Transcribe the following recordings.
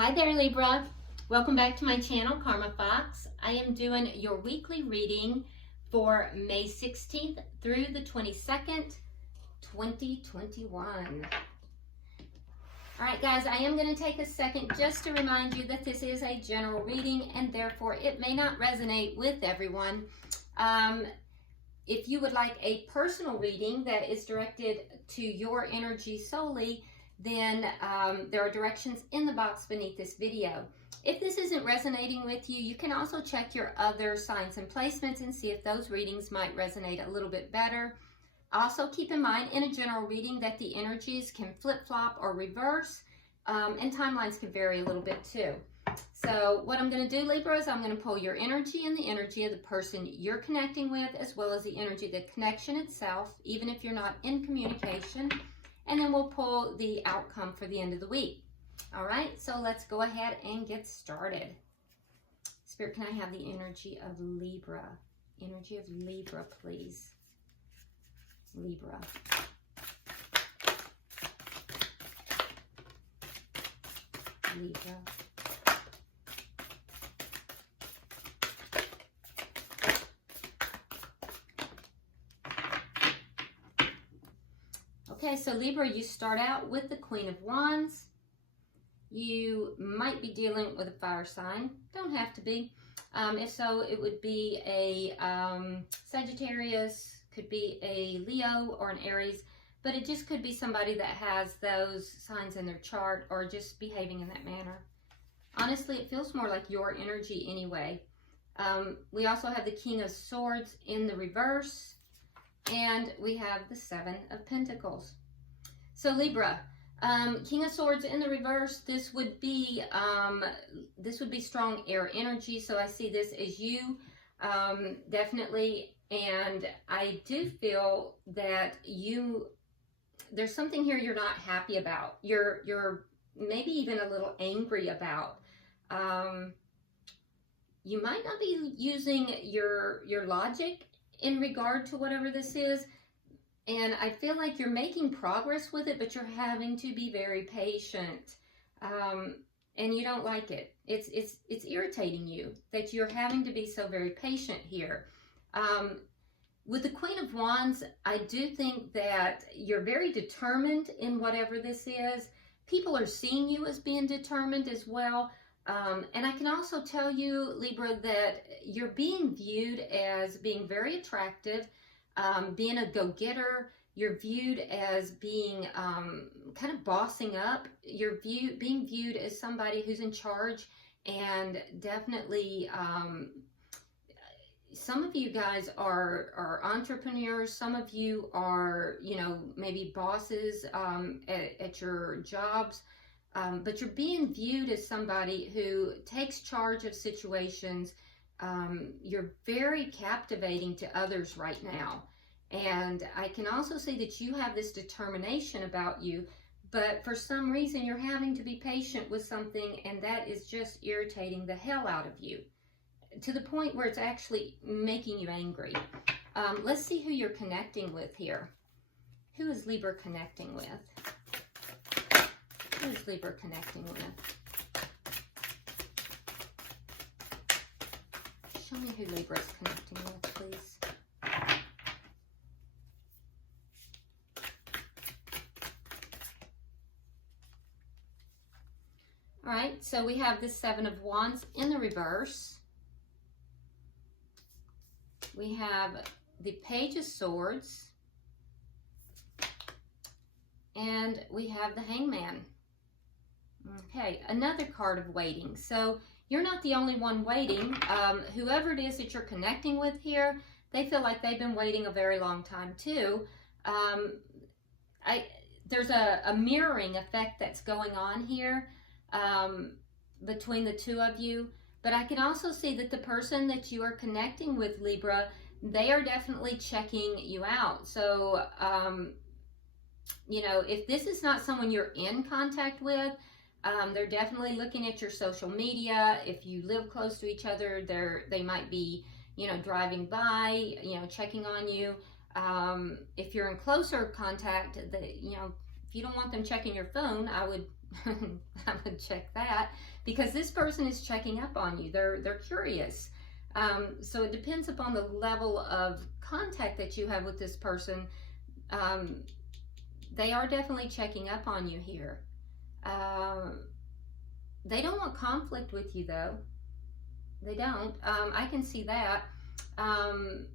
Hi there, Libra. Welcome back to my channel, Karma Fox. I am doing your weekly reading for May 16th through the 22nd, 2021. All right, guys, I am going to take a second just to remind you that this is a general reading and therefore it may not resonate with everyone. If you would like a personal reading that is directed to your energy solely, then there are directions in the box beneath this video. If this isn't resonating with you, you can also check your other signs and placements and see if those readings might resonate a little bit better. Also, keep in mind in a general reading that the energies can flip-flop or reverse, and timelines can vary a little bit too. So what I'm going to do, Libra, is I'm going to pull your energy and the energy of the person you're connecting with, as well as the energy of the connection itself, even if you're not in communication. And then we'll pull the outcome for the end of the week. All right, so let's go ahead and get started. Spirit, can I have the energy of Libra? Energy of Libra, please. Libra. Libra. Okay, so Libra, you start out with the Queen of Wands. You might be dealing with a fire sign. Don't have to be. If so, it would be a Sagittarius, could be a Leo or an Aries, but it just could be somebody that has those signs in their chart or just behaving in that manner. Honestly, it feels more like your energy anyway. We also have the King of Swords in the reverse. And we have the Seven of Pentacles. So Libra, King of Swords in the reverse. This would be strong air energy. So I see this as you, definitely. And I do feel that there's something here you're not happy about. You're maybe even a little angry about. You might not be using your logic in regard to whatever this is, and I feel like you're making progress with it, but you're having to be very patient, and you don't like it. It's irritating you that you're having to be so very patient here. With the Queen of Wands, I do think that you're very determined in whatever this is. People are seeing you as being determined as well. And I can also tell you, Libra, that you're being viewed as being very attractive, being a go-getter. You're viewed as being kind of bossing up. You're being viewed as somebody who's in charge, and definitely some of you guys are entrepreneurs. Some of you are, maybe bosses at your jobs. But you're being viewed as somebody who takes charge of situations. You're very captivating to others right now. And I can also see that you have this determination about you, but for some reason you're having to be patient with something, and that is just irritating the hell out of you to the point where it's actually making you angry. Let's see who you're connecting with here. Who is Libra connecting with? Who is Libra connecting with? Show me who Libra is connecting with, please. All right, so we have the Seven of Wands in the reverse. We have the Page of Swords. And we have the Hangman. Okay, another card of waiting. So you're not the only one waiting. Whoever it is that you're connecting with here, they feel like they've been waiting a very long time too. There's a mirroring effect that's going on here between the two of you. But I can also see that the person that you are connecting with, Libra, they are definitely checking you out. So, if this is not someone you're in contact with, they're definitely looking at your social media. If you live close to each other, they might be, driving by, checking on you. If you're in closer contact, if you don't want them checking your phone, I would I would check that, because this person is checking up on you. They're curious. So it depends upon the level of contact that you have with this person. They are definitely checking up on you here. They don't want conflict with you, though. They don't. I can see that. And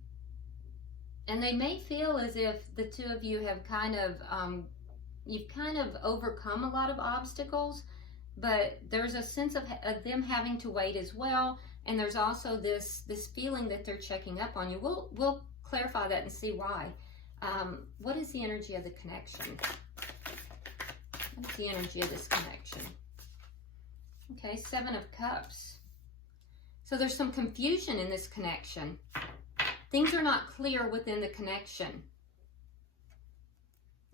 they may feel as if the two of you have kind of, you've kind of overcome a lot of obstacles, but there's a sense of them having to wait as well. And there's also this feeling that they're checking up on you. We'll clarify that and see why. What is the energy of the connection? What's the energy of this connection? Okay, 7 of Cups. So there's some confusion in this connection. Things are not clear within the connection.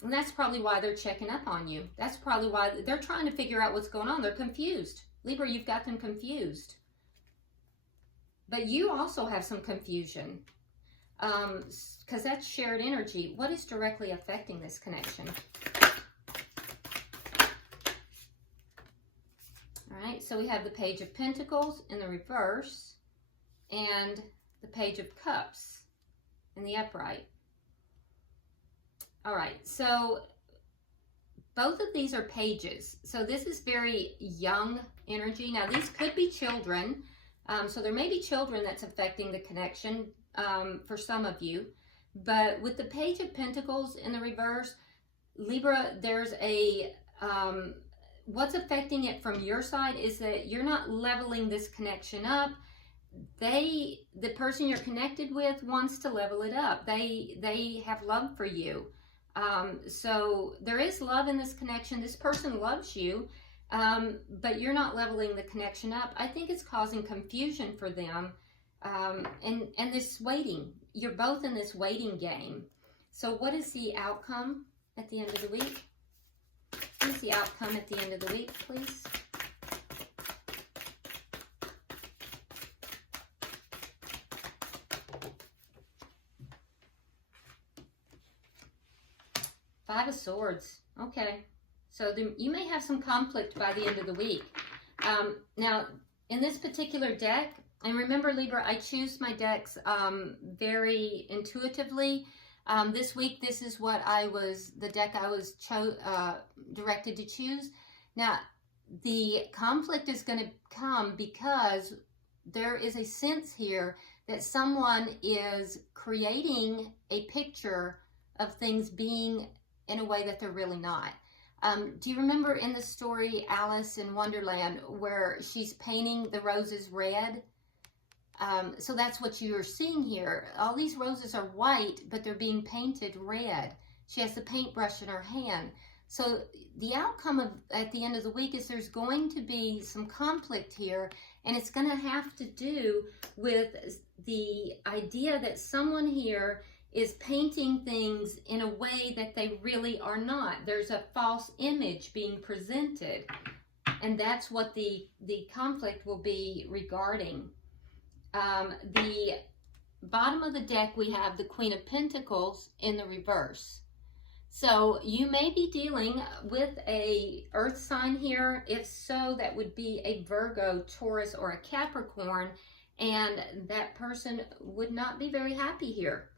And that's probably why they're checking up on you. That's probably why they're trying to figure out what's going on. They're confused. Libra, you've got them confused. But you also have some confusion. Because that's shared energy. What is directly affecting this connection? All right, so we have the Page of Pentacles in the reverse and the Page of Cups in the upright. All right, so both of these are pages. So this is very young energy. Now, these could be children. So there may be children that's affecting the connection for some of you. But with the Page of Pentacles in the reverse, Libra, there's a... what's affecting it from your side is that you're not leveling this connection up. The person you're connected with wants to level it up. They have love for you. So there is love in this connection. This person loves you, but you're not leveling the connection up. I think it's causing confusion for them. And this waiting. You're both in this waiting game. So what is the outcome at the end of the week? What is the outcome at the end of the week, please? Five of Swords. Okay. So you may have some conflict by the end of the week. Now, in this particular deck, and remember, Libra, I choose my decks very intuitively. This week, this is what the deck I was directed to choose. Now, the conflict is going to come because there is a sense here that someone is creating a picture of things being in a way that they're really not. Do you remember in the story Alice in Wonderland where she's painting the roses red? So that's what you're seeing here. All these roses are white, but they're being painted red. She has the paintbrush in her hand. So the outcome at the end of the week is there's going to be some conflict here, and it's going to have to do with the idea that someone here is painting things in a way that they really are not. There's a false image being presented, and that's what the conflict will be regarding. The bottom of the deck, we have the Queen of Pentacles in the reverse. So you may be dealing with a earth sign here. If so, that would be a Virgo, Taurus, or a Capricorn, and that person would not be very happy here.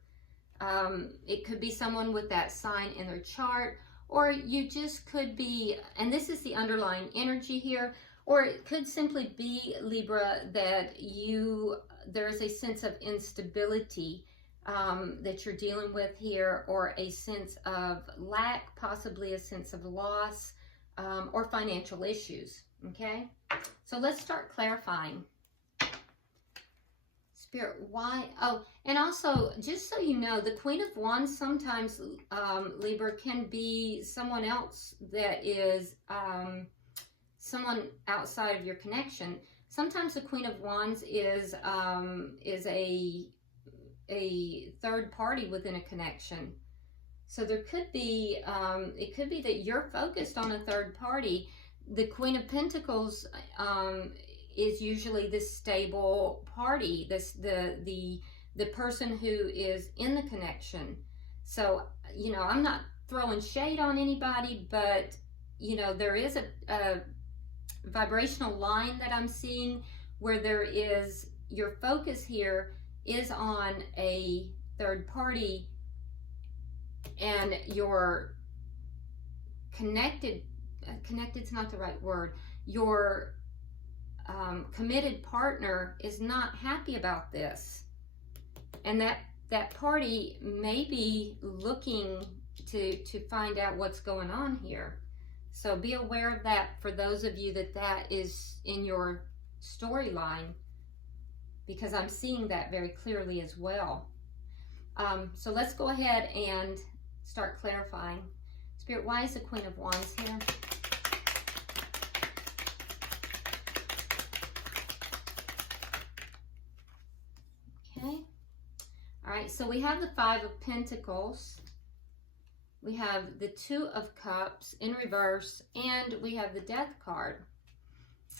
It could be someone with that sign in their chart, or you just could be, and this is the underlying energy here, or it could simply be, Libra, that there's a sense of instability that you're dealing with here, or a sense of lack, possibly a sense of loss, or financial issues, okay? So let's start clarifying. Spirit, why? Oh, and also, just so you know, the Queen of Wands sometimes, Libra, can be someone else that is someone outside of your connection. Sometimes the Queen of Wands is a third party within a connection. So there could be, it could be that you're focused on a third party. The Queen of Pentacles is usually this stable party, the person who is in the connection. So, you know, I'm not throwing shade on anybody, but, you know, there is a vibrational line that I'm seeing where there is, your focus here is on a third party, and your connected's not the right word, your committed partner is not happy about this, and that party may be looking to find out what's going on here. So be aware of that for those of you that is in your storyline, because I'm seeing that very clearly as well. So let's go ahead and start clarifying. Spirit, why is the Queen of Wands here? Okay. All right, so we have the Five of Pentacles. We have the Two of Cups in reverse, and we have the Death card.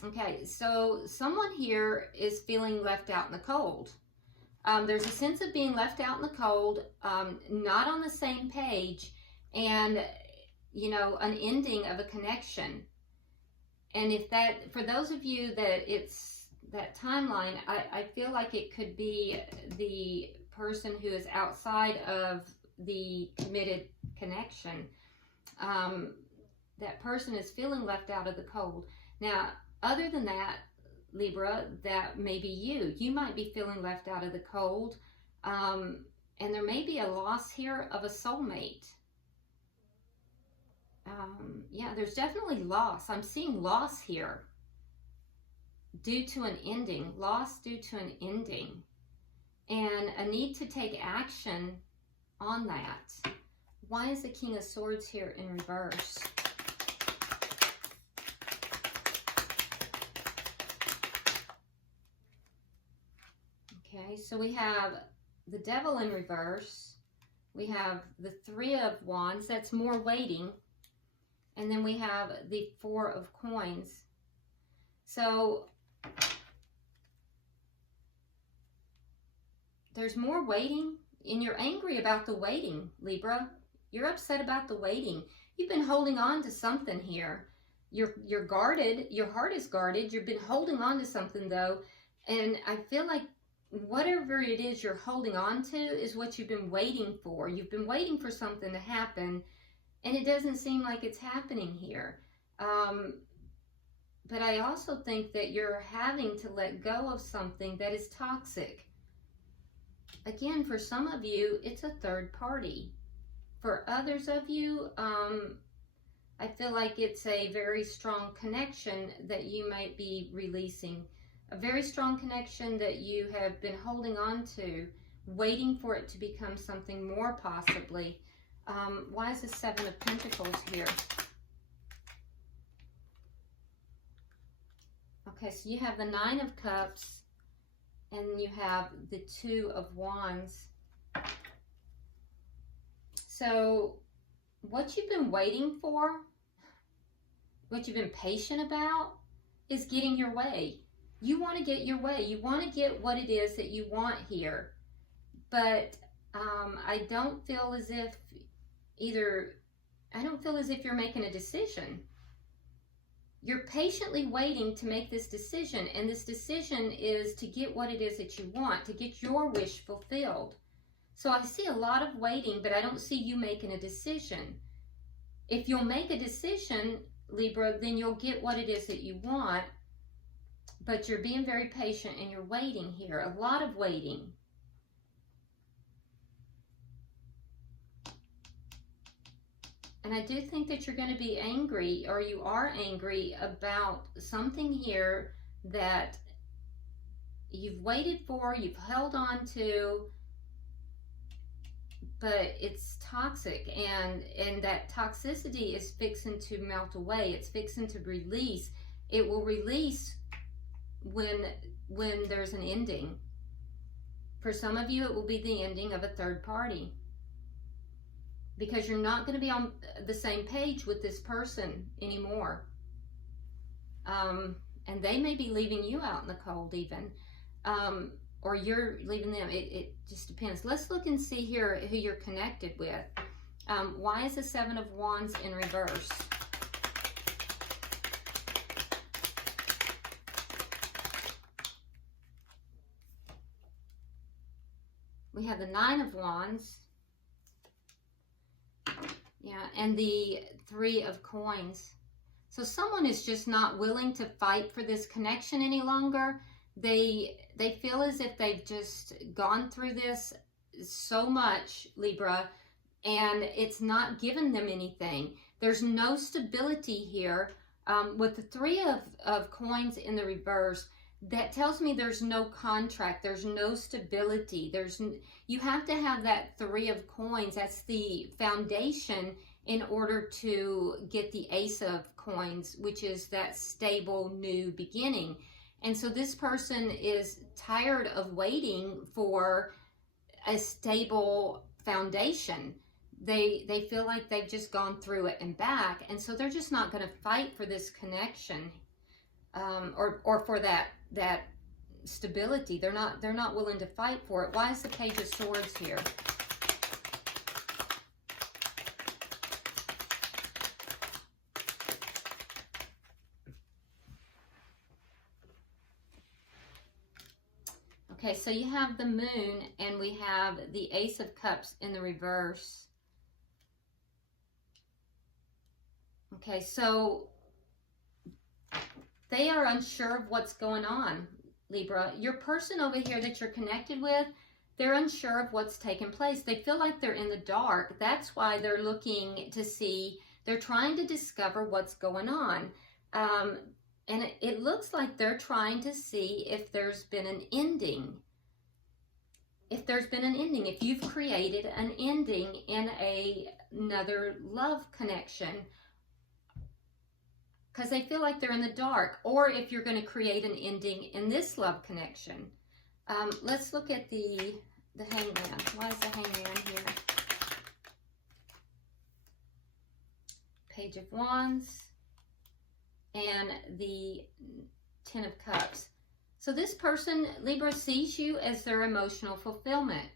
Okay, so someone here is feeling left out in the cold. There's a sense of being left out in the cold, not on the same page, and, you know, an ending of a connection. And if that, for those of you that it's that timeline, I feel like it could be the person who is outside of the committed connection. That person is feeling left out of the cold. Now, other than that, Libra, that may be you. You might be feeling left out of the cold. And there may be a loss here of a soulmate. Yeah, there's definitely loss. I'm seeing loss here due to an ending. Loss due to an ending. And a need to take action on that. Why is the King of Swords here in reverse? Okay, so we have the Devil in reverse. We have the Three of Wands. That's more waiting. And then we have the Four of Coins. So there's more waiting, and you're angry about the waiting, Libra. You're upset about the waiting. You've been holding on to something here. You're guarded. Your heart is guarded. You've been holding on to something, though. And I feel like whatever it is you're holding on to is what you've been waiting for. You've been waiting for something to happen, and it doesn't seem like it's happening here. But I also think that you're having to let go of something that is toxic. Again, for some of you, it's a third party. For others of you, I feel like it's a very strong connection that you might be releasing. A very strong connection that you have been holding on to, waiting for it to become something more possibly. Why is the Seven of Pentacles here? Okay, so you have the Nine of Cups, and you have the Two of Wands. So what you've been waiting for, what you've been patient about, is getting your way. You want to get your way. You want to get what it is that you want here. But I don't feel as if you're making a decision. You're patiently waiting to make this decision, and this decision is to get what it is that you want, to get your wish fulfilled. So I see a lot of waiting, but I don't see you making a decision. If you'll make a decision, Libra, then you'll get what it is that you want, but you're being very patient and you're waiting here, a lot of waiting. And I do think that you're going to be angry, or you are angry about something here that you've waited for, you've held on to, but it's toxic, and that toxicity is fixing to melt away. It's fixing to release. It will release when there's an ending. For some of you, it will be the ending of a third party, because you're not going to be on the same page with this person anymore. And they may be leaving you out in the cold even, or you're leaving them. It just depends. Let's look and see here who you're connected with. Why is the Seven of Wands in reverse? We have the Nine of Wands. Yeah, and the Three of Coins. So someone is just not willing to fight for this connection any longer. They feel as if they've just gone through this so much, Libra, and it's not given them anything. There's no stability here. With the Three of Coins in the reverse, that tells me there's no contract, there's no stability. You have to have that Three of Coins. That's the foundation in order to get the Ace of Coins, which is that stable new beginning. And so this person is tired of waiting for a stable foundation. They feel like they've just gone through it and back, and so they're just not going to fight for this connection, or for that stability. They're not willing to fight for it. Why is the Page of Swords here? Okay, so you have the Moon, and we have the Ace of Cups in the reverse. Okay, so they are unsure of what's going on, Libra. Your person over here that you're connected with, they're unsure of what's taking place. They feel like they're in the dark. That's why they're looking to see, they're trying to discover what's going on. And it looks like they're trying to see if there's been an ending. If there's been an ending, if you've created an ending in another love connection, because they feel like they're in the dark, or if you're going to create an ending in this love connection. Let's look at the Hangman. Why is the Hangman here? Page of Wands and the Ten of Cups. So this person, Libra, sees you as their emotional fulfillment.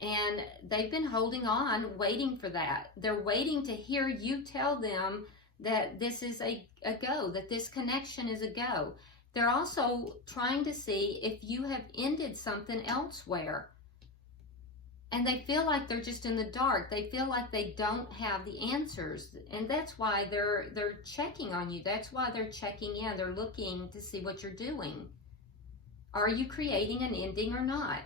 And they've been holding on, waiting for that. They're waiting to hear you tell them that this is a go, that this connection is a go. They're also trying to see if you have ended something elsewhere. And they feel like they're just in the dark. They feel like they don't have the answers. And that's why they're checking on you. That's why they're checking in. They're looking to see what you're doing. Are you creating an ending or not?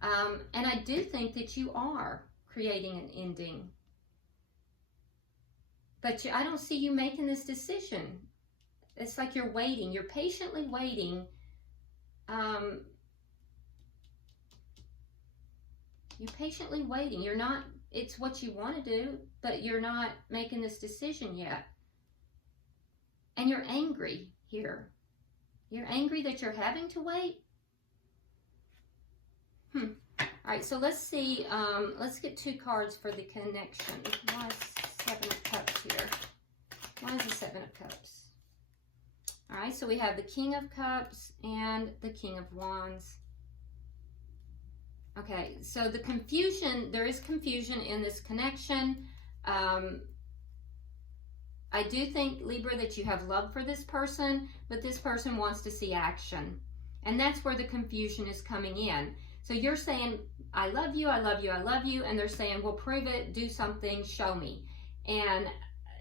And I do think that you are creating an ending. But I don't see you making this decision. It's like you're waiting. You're patiently waiting. You're patiently waiting. You're not, it's what you want to do, but you're not making this decision yet. And you're angry here. You're angry that you're having to wait. All right, so let's see. Let's get two cards for the connection. Why is Seven of Cups here? Why is the Seven of Cups? All right, so we have the King of Cups and the King of Wands. Okay, so the confusion, there is confusion in this connection. I do think, Libra, that you have love for this person, but this person wants to see action. And that's where the confusion is coming in. So you're saying, I love you, I love you, I love you. And they're saying, well, prove it, do something, show me. And,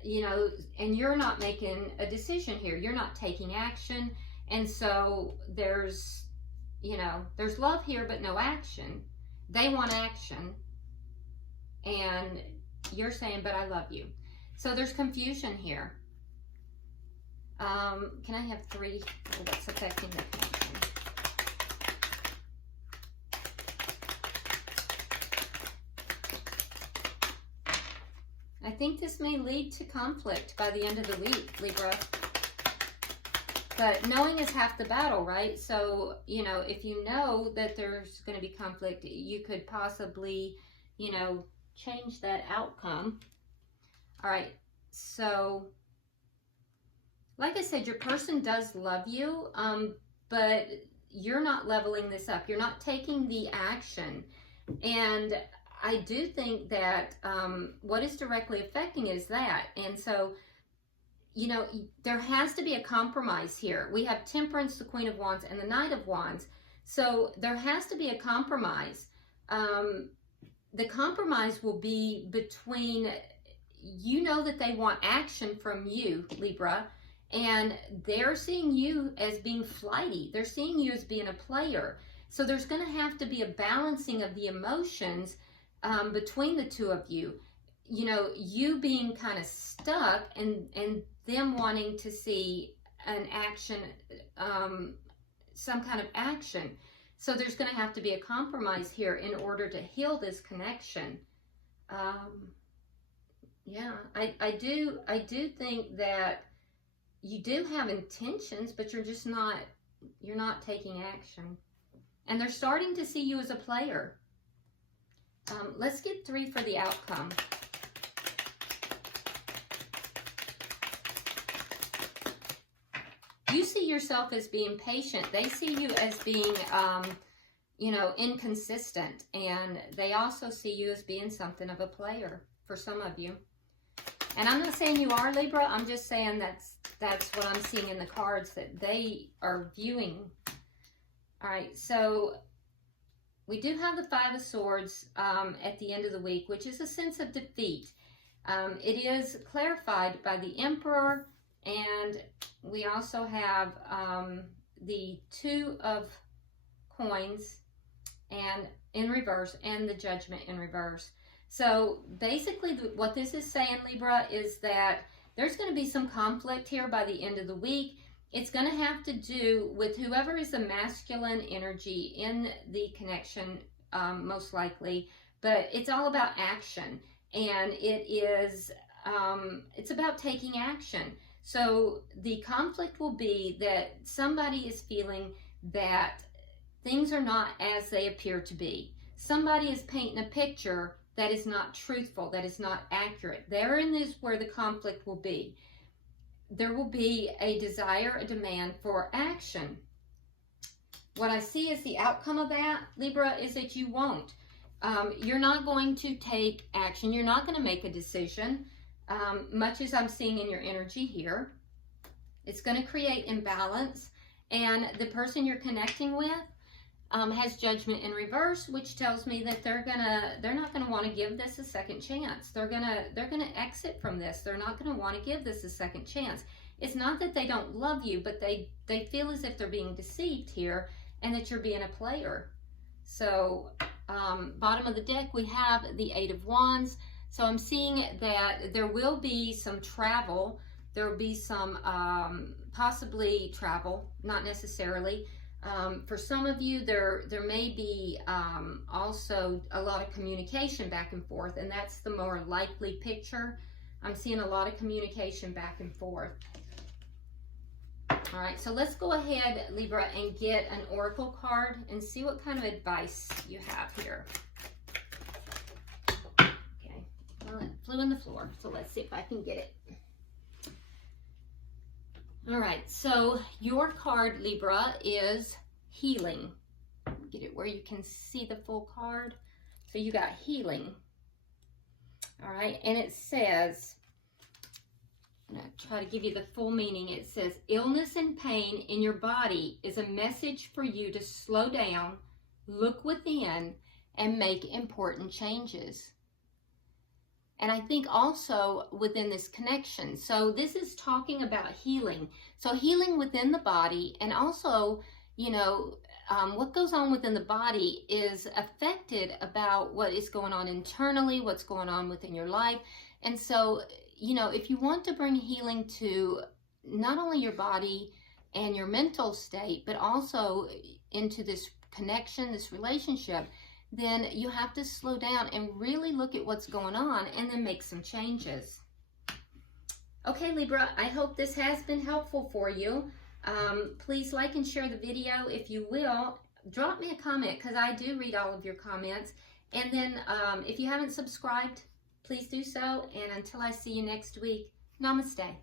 you know, and you're not making a decision here. You're not taking action. And so there's, you know, there's love here, but no action. They want action. And you're saying, but I love you. So there's confusion here. Can I have three? What's affecting the connection? I think this may lead to conflict by the end of the week, Libra. But knowing is half the battle, right? So, you know, if you know that there's going to be conflict, you could possibly, you know, change that outcome. All right. So, like I said, your person does love you, but you're not leveling this up. You're not taking the action. And I do think that what is directly affecting is that. And so, you know, there has to be a compromise here. We have Temperance, the Queen of Wands, and the Knight of Wands. So there has to be a compromise. The compromise will be between, you know that they want action from you, Libra, and they're seeing you as being flighty. They're seeing you as being a player. So there's going to have to be a balancing of the emotions between the two of you. You know, you being kind of stuck and them wanting to see an action, some kind of action. So there's going to have to be a compromise here in order to heal this connection. Yeah, I do think that you do have intentions, but you're not taking action. And they're starting to see you as a player. Let's get 3 for the outcome. You see yourself as being patient. They see you as being, you know, inconsistent. And they also see you as being something of a player for some of you. And I'm not saying you are, Libra. I'm just saying that's what I'm seeing in the cards that they are viewing. All right, so we do have the 5 of Swords at the end of the week, which is a sense of defeat. It is clarified by the Emperor, and we also have the 2 of Coins and in reverse, and the Judgment in reverse. So basically what this is saying, Libra, is that there's going to be some conflict here by the end of the week. It's going to have to do with whoever is the masculine energy in the connection, most likely. But it's all about action, and it is it's about taking action. So the conflict will be that somebody is feeling that things are not as they appear to be. Somebody is painting a picture that is not truthful, that is not accurate. Therein is where the conflict will be. There will be a desire, a demand for action. What I see as the outcome of that, Libra, is that you won't. You're not going to take action. You're not going to make a decision, much as I'm seeing in your energy here. It's going to create imbalance, and the person you're connecting with has Judgment in reverse, which tells me that they're not gonna want to give this a second chance. They're gonna exit from this. They're not gonna want to give this a second chance. It's not that they don't love you, but they feel as if they're being deceived here, and that you're being a player. So bottom of the deck, we have the 8 of Wands. So I'm seeing that there will be some travel. There will be some possibly travel, not necessarily. For some of you, there may be also a lot of communication back and forth, and that's the more likely picture. I'm seeing a lot of communication back and forth. All right, so let's go ahead, Libra, and get an oracle card and see what kind of advice you have here. Okay, well, it flew on the floor, so let's see if I can get it. All right, so your card, Libra, is healing. Get it where you can see the full card. So you got healing. All right, and it says, I'm going to try to give you the full meaning. It says, illness and pain in your body is a message for you to slow down, look within, and make important changes. And I think also within this connection. So this is talking about healing. So healing within the body, and also, you know, what goes on within the body is affected about what is going on internally, what's going on within your life. And so, you know, if you want to bring healing to not only your body and your mental state, but also into this connection, this relationship, then you have to slow down and really look at what's going on and then make some changes. Okay, Libra, I hope this has been helpful for you. Please like and share the video. If you will, drop me a comment, because I do read all of your comments. And then if you haven't subscribed, please do so. And until I see you next week, namaste.